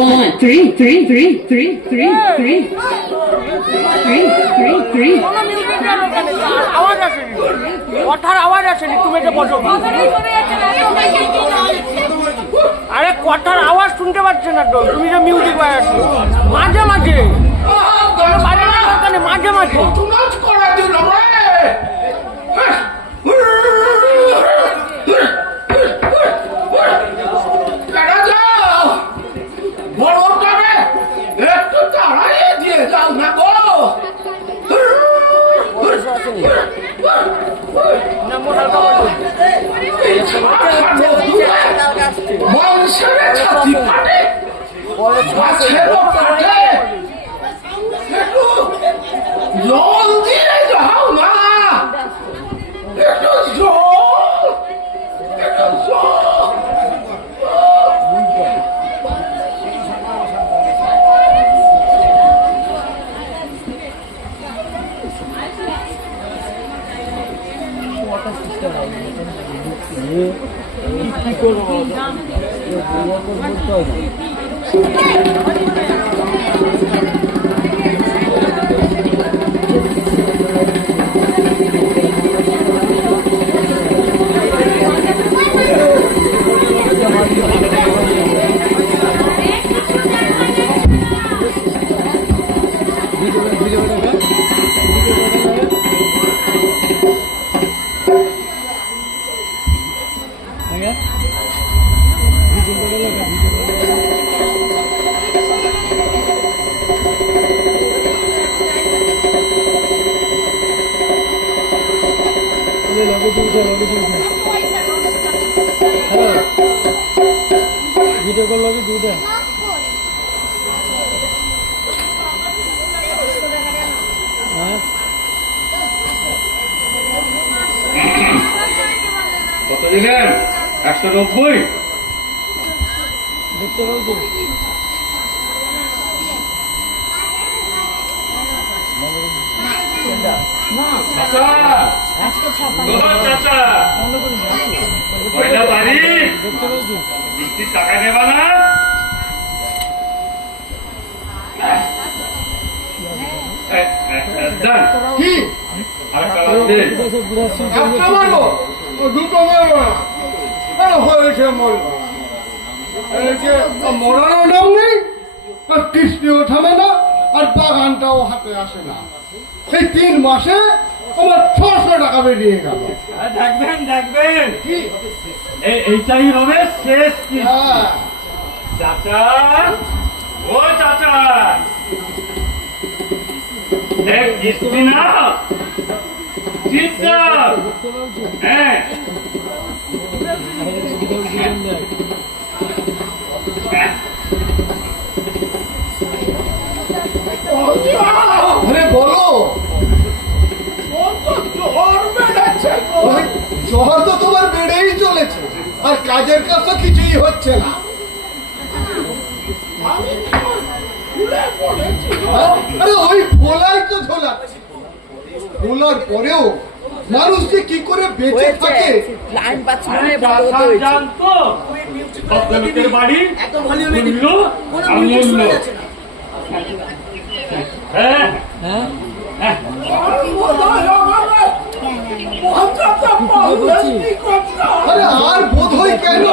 1, 3, 3, 3, 3, 3, 3, 3, 3, 3. আওয়াজ আসেনি, কথার আওয়াজ আসেনি, তুমি যে বসো। আরে কথার আওয়াজ শুনতে পাচ্ছে না তো, তুমি যে মিউজিক বাজাচ্ছ মাঝে মাঝে, বাজানোর দরকার নেই, মাঝে মাঝে। জল দিয়ে যাও না, একটু জল, একটু জল। ভিডিও কল লাগে দুইটা কত দিলেন? 190 দেখতে পাচ্ছি। টাকা নেবা না? কি দুটো হয়েছে মরারও নাম নেই, আর কিস্তিও থামে না, আর বাগানটাও হাতে আসে না। সেই 3 মাসে আমার 600 টাকা বেরিয়ে গেল। দেখবেন দেখবেন এইটাই হবে শেষ চাচা, ও চাচা, এক কিস্তি না চিন্তা। হ্যাঁ বলো, জ্বর তো তোমার বেড়েই চলেছে, আর কাজের কাজ তো কিছুই হচ্ছে না। আরে ওই ভোলাই তো ঝোলাচ্ছে, ভোলার পরেও মানুষ যে কি করে বেঁচে থাকে। আরে আর বোধ হয় কেন,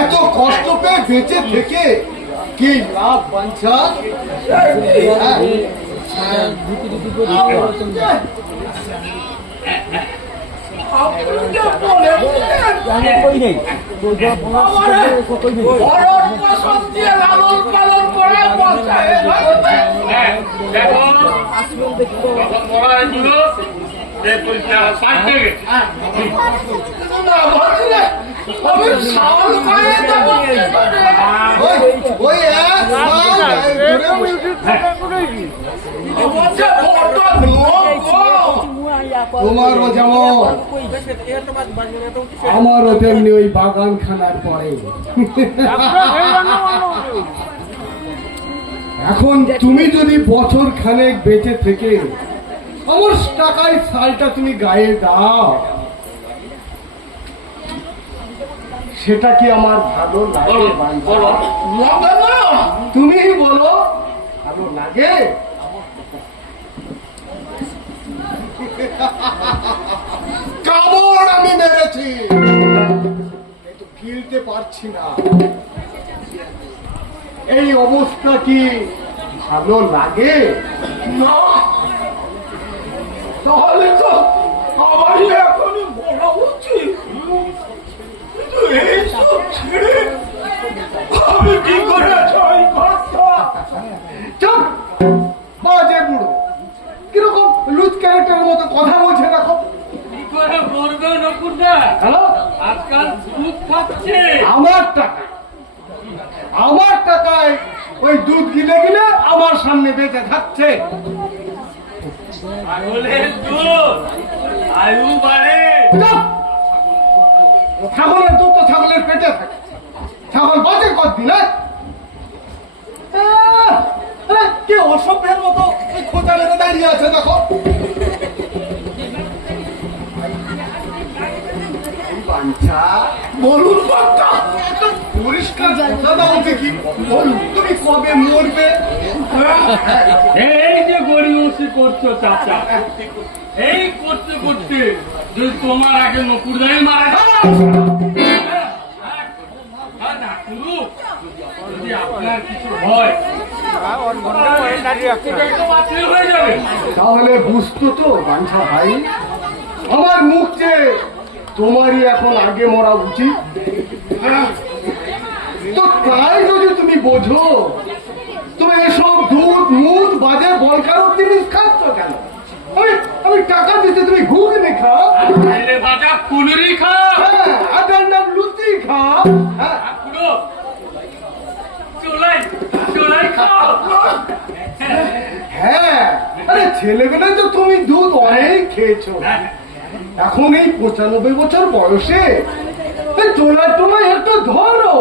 এত কষ্ট পেয়ে বেঁচে থেকে কি লাভ বাঞ্ছা। তোমারও যেমন আমারও তেমনি ওই বাগান খানার পরে। এখন তুমি যদি বছর খানেক বেঁচে থেকে আমার টাকায় শালটা তুমি গায়ে দাও, সেটা কি আমার ভালো লাগে? বলো, বাঞ্ছা? বলো। লাগে না? তুমিই বলো ভালো লাগে? কামড় আমি মেরেছি, কিন্তু গিলতে পারছি না। এই অবস্থা কি ভালো লাগে? না, তাহলে তো আমারই এখনই মরা উচিত। কিন্তু এইসব ছেড়ে আমি কি করে যাই ঘরটা? চুপ, বাজে বুড়ো, কিরকম লুজ ক্যারেক্টারের মতো কথা বলছে দেখো। কি করে বলবে নকুরদা? হ্যালো, আজকাল দুধ খাচ্ছে। আমার টাকা, আমার টাকায় ওই দুধ গিলে গিলে আমার সামনে বেঁচে থাকছে। ছাগলের দুধ আয়ু বাড়ে। চুপ! ছাগলের দুধ তো ছাগলের পেটে থাকে, ছাগল বাজে কতদিন? কি অসভ্যের মতো ওই খোঁজা মেরে দাঁড়িয়ে আছে দেখো। এই বাঞ্ছা, বলুন বাচ্চা, একটা পরিষ্কার জায়গা দাও দেখি। বলুন, তুমি কবে মরবে? এই যে গড়িমসি করছো চাচা, এই করতে করতে যদি তোমার আগে নকুরদাই মারা যায়, নাকুরু, যদি আপনার কিছু হয় তো বাতিল হয়ে যাবে। তাহলে বুঝতো তো বাঞ্ছা ভাই, আমার মুখ যে তোমারই এখন আগে মরা উচিত। তো তাই যদি তুমি বোঝো, তুমি এসব দুধ মুধ বাজে বলকারক জিনিস খাচ্ছ কেন? আমি টাকা দিতে তুমি ঘুগনি খাও, তাইলে ভাজা ফুলুরি খা। হ্যাঁ, আর ডান্ডার লুচি খাও। হ্যাঁ, নাকুরু, চুলাই চুলাই খাও। হ্যাঁ, আরে ছেলেবেলা তো তুমি দুধ অনেক খেয়েছো। এখন এই 95 বছর বয়সে চোলা টোলা একটু ধরো।